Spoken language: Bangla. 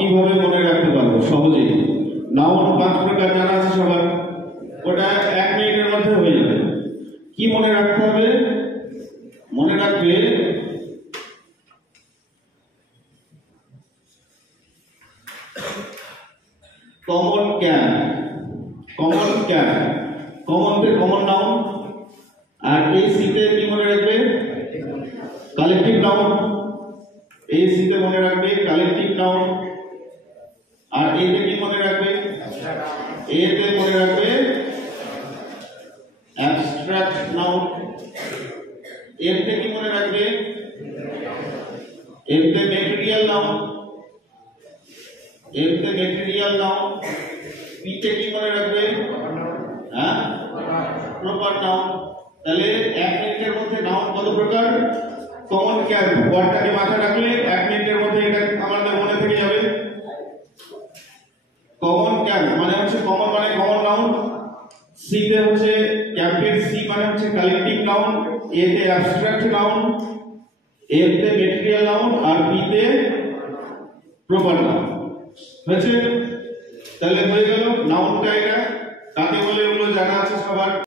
কিভাবে মনে রাখতে পারবো সহজেই? নাউন 5 প্রকার জানা আছে সবার, ওটা 1 মিনিটের মধ্যে হয়ে যাবে। কি মনে রাখতে হবে? মনে রাখবে common can, common can, common তে কমন নাউন, আর এই সিতে কি মনে রাখবে? Collective noun. এই সিতে মনে রাখবে কালেকটিভ নাউন, আর এতে কি মনে রাখবে? এতে মনে রাখবে অ্যাবস্ট্রাক্ট নাউন। এতে কি মনে রাখবে? এতে ম্যাটেরিয়াল নাউন, এতে ম্যাটেরিয়াল নাউন। পিতে কি মনে রাখবে? হ্যাঁ, প্রপার নাউন। তাহলে 1 মিনিটের মধ্যে নাউন কত প্রকার? কমন ক্যান ওয়ার্ডটাকে মাথায় রাখলে 1 মিনিটের মধ্যে এটা আমাদের মনে থেকে যাবে। কমন ক্যান মানে হচ্ছে কমন মানে কমন নাউন, সিতে হচ্ছে ক্যাম্পের সি মানে হচ্ছে কালেকটিভ নাউন, এতে অ্যাবস্ট্রাক্ট নাউন, এতে ম্যাটেরিয়াল নাউন, আর বিতে প্রপার নাউন। হয়েছে? তাহলে হয়ে গেল নাউনটা এটা কাকে বলে ওগুলো জানা আছে সবার।